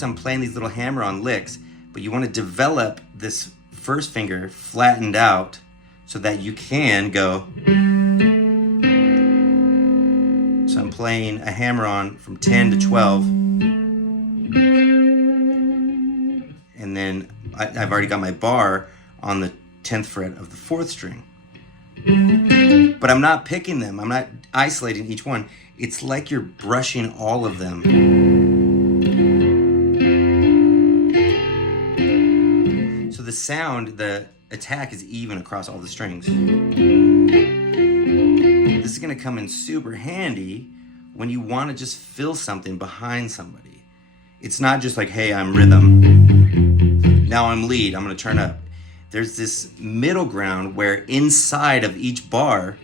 course, I'm playing these little hammer-on licks, but you want to develop this first finger flattened out so that you can go. So I'm playing a hammer-on from 10 to 12. And then I've already got my bar on the 10th fret of the 4th string. But I'm not picking them. I'm not isolating each one. It's like you're brushing all of them. So the sound, the attack is even across all the strings. This is going to come in super handy when you want to just fill something behind somebody. It's not just like, hey, I'm rhythm. Now I'm lead. I'm going to turn up. There's this middle ground where inside of each bar,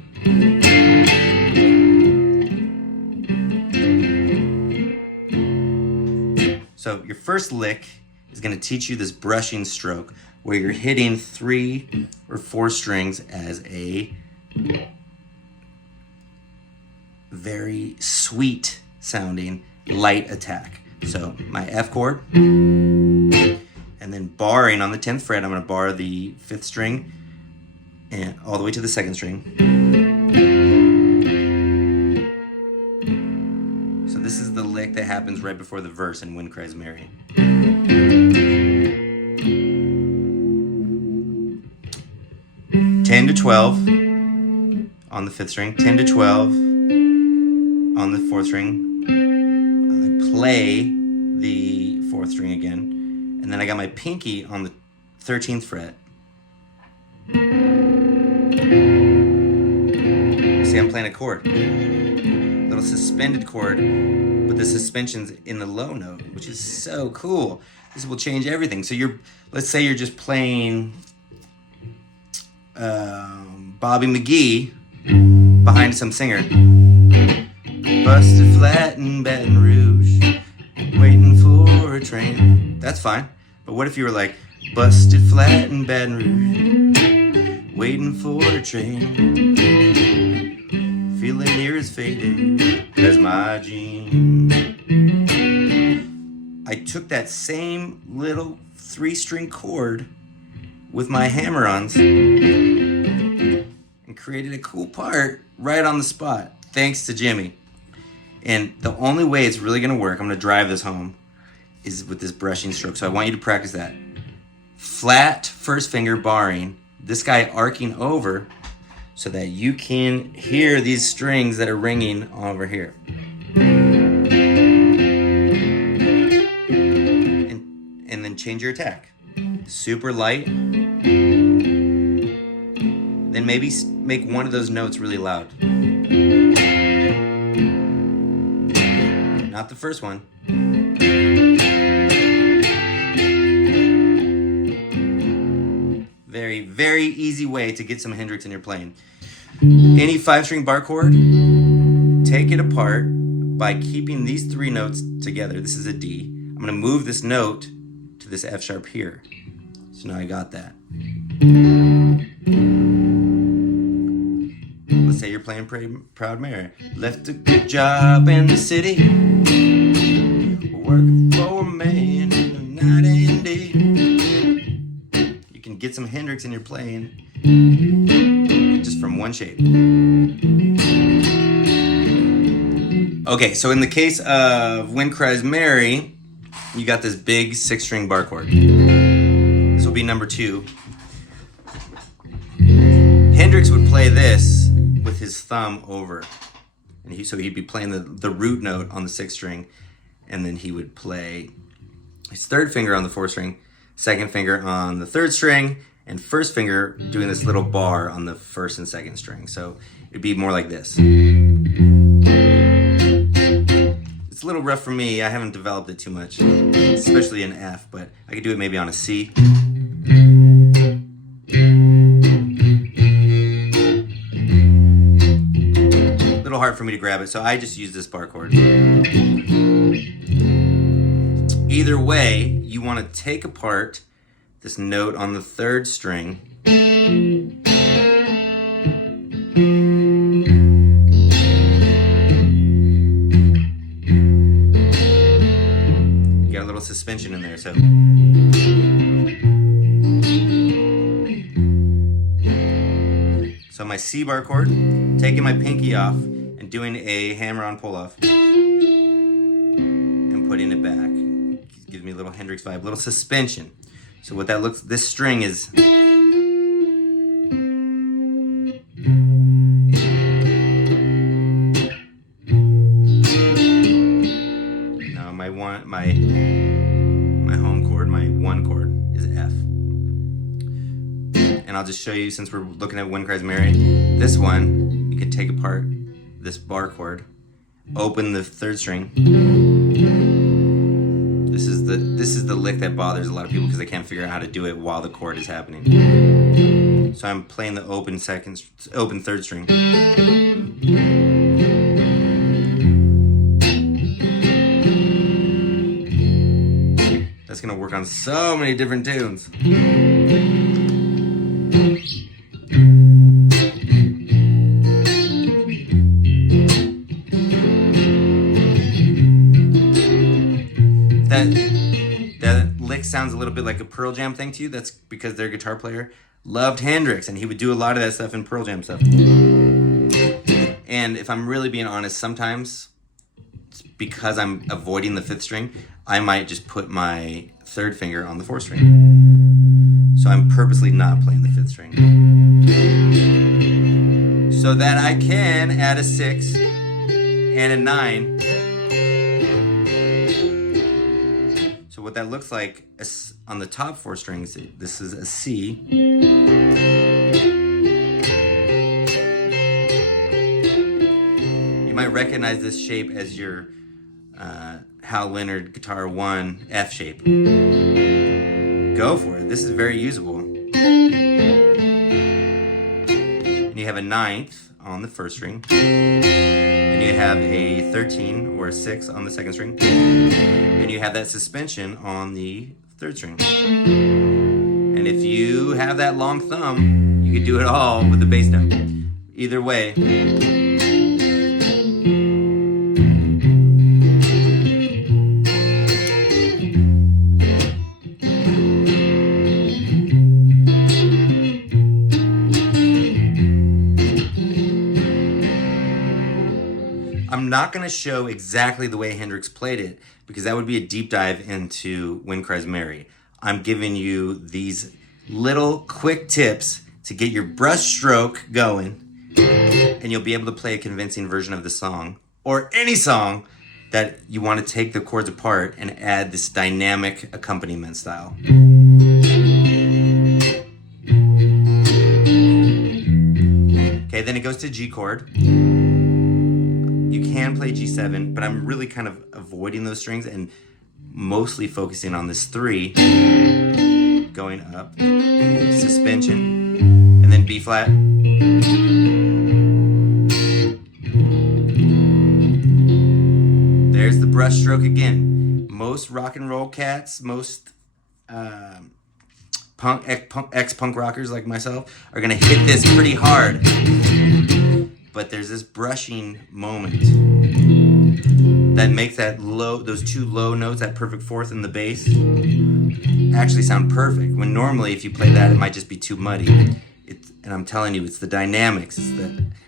so your first lick is going to teach you this brushing stroke where you're hitting 3 or 4 strings as a very sweet sounding light attack. So my F chord, and then barring on the 10th fret, I'm going to bar the 5th string and all the way to the 2nd string. So this is the lick that happens right before the verse in When Cries Mary. 10 to 12 on the 5th string, 10 to 12 on the 4th string. I play the 4th string again. And then I got my pinky on the 13th fret. See, I'm playing a chord. Little suspended chord, but the suspension's in the low note, which is so cool. This will change everything. So let's say you're just playing Bobby McGee behind some singer. Busted flat in Baton Rouge, waiting for a train. That's fine. But what if you were like, busted flat in Baton Rouge, waiting for a train, feeling near as faded as my jeans. I took that same little 3-string chord with my hammer-ons and created a cool part right on the spot, thanks to Jimmy. And the only way it's really going to work, I'm going to drive this home, is with this brushing stroke. So I want you to practice that. Flat first finger barring, this guy arcing over so that you can hear these strings that are ringing over here. And then change your attack. Super light. Then maybe make one of those notes really loud. Not the first one. Very, very easy way to get some Hendrix in your playing. Any 5-string bar chord, take it apart by keeping these 3 notes together. This is a D. I'm going to move this note to this F sharp here. So now I got that. Let's say you're playing Proud Mary. Left a good job in the city, working for a man night and day. You can get some Hendrix in your playing just from one shape. Okay, so in the case of When Cries Mary, you got this big 6-string bar chord. This will be number 2. Hendrix would play this with his thumb over. And so he'd be playing the root note on the 6th string, and then he would play his 3rd finger on the 4th string, 2nd finger on the 3rd string, and 1st finger doing this little bar on the 1st and 2nd string. So it'd be more like this. It's a little rough for me. I haven't developed it too much, especially in F, but I could do it maybe on a C. A little hard for me to grab it, so I just use this bar chord. Either way, you want to take apart this note on the 3rd string. there. So my C bar chord, taking my pinky off and doing a hammer-on pull-off and putting it back. It gives me a little Hendrix vibe, a little suspension. So what that looks, this string is. Now my home chord, my 1 chord is F. And I'll just show you, since we're looking at When Cries Mary, this one, you can take apart this bar chord, open the 3rd string. This is the lick that bothers a lot of people because they can't figure out how to do it while the chord is happening. So I'm playing the open 3rd string. That's gonna work on so many different tunes. That lick sounds a little bit like a Pearl Jam thing to you. That's because their guitar player loved Hendrix, and he would do a lot of that stuff in Pearl Jam stuff. And if I'm really being honest, sometimes because I'm avoiding the 5th string, I might just put my 3rd finger on the 4th string. So I'm purposely not playing the 5th string, so that I can add a 6 and a 9. So what that looks like is, on the top 4 strings, this is a C. You might recognize this shape as your Hal Leonard Guitar 1 F shape. Go for it. This is very usable. And you have a 9th on the 1st string. And you have a 13 or a 6 on the 2nd string. And you have that suspension on the 3rd string. And if you have that long thumb, you can do it all with the bass note. Either way. I'm not going to show exactly the way Hendrix played it because that would be a deep dive into When Cries Mary. I'm giving you these little quick tips to get your brush stroke going, and you'll be able to play a convincing version of the song, or any song that you want to take the chords apart and add this dynamic accompaniment style. Okay, then it goes to G chord. You can play G7, but I'm really kind of avoiding those strings and mostly focusing on this 3, going up, suspension, and then B flat. There's the brush stroke again. Most rock and roll cats, most ex-punk rockers like myself are gonna hit this pretty hard. But there's this brushing moment that makes that those 2 low notes, that perfect 4th in the bass, actually sound perfect. When normally, if you play that, it might just be too muddy. And I'm telling you, it's the dynamics,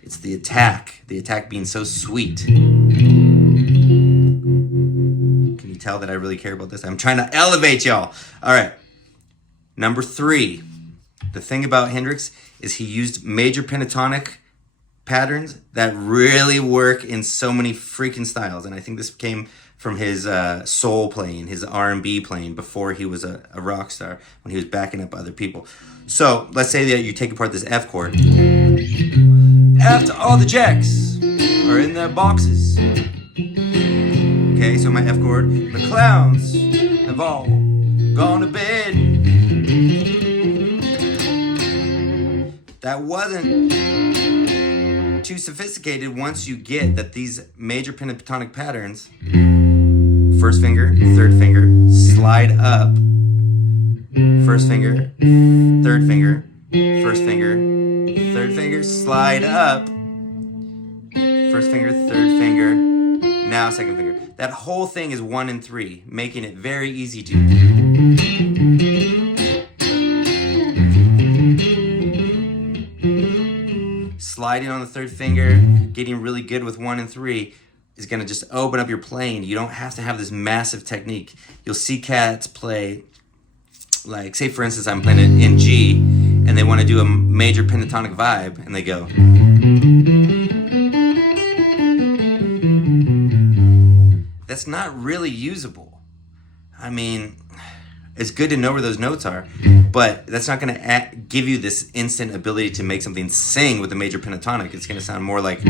it's the attack being so sweet. Can you tell that I really care about this? I'm trying to elevate y'all. All right, number 3. The thing about Hendrix is he used major pentatonic patterns that really work in so many freaking styles, and I think this came from his soul playing, his R&B playing before he was a rock star, when he was backing up other people. So let's say that you take apart this F chord. After all the jacks are in their boxes. Okay, so my F chord, the clowns have all gone to bed. That wasn't too sophisticated once you get that these major pentatonic patterns, 1st finger, 3rd finger, slide up, 1st finger, 3rd finger, 1st finger, 3rd finger, slide up, 1st finger, 3rd finger, now 2nd finger. That whole thing is 1 and 3, making it very easy to Sliding on the third finger, getting really good with 1 and 3 is going to just open up your playing. You don't have to have this massive technique. You'll see cats play, like, say for instance I'm playing it in G and they want to do a major pentatonic vibe and they go. That's not really usable. I mean, it's good to know where those notes are, but that's not going to give you this instant ability to make something sing with a major pentatonic. It's going to sound more like...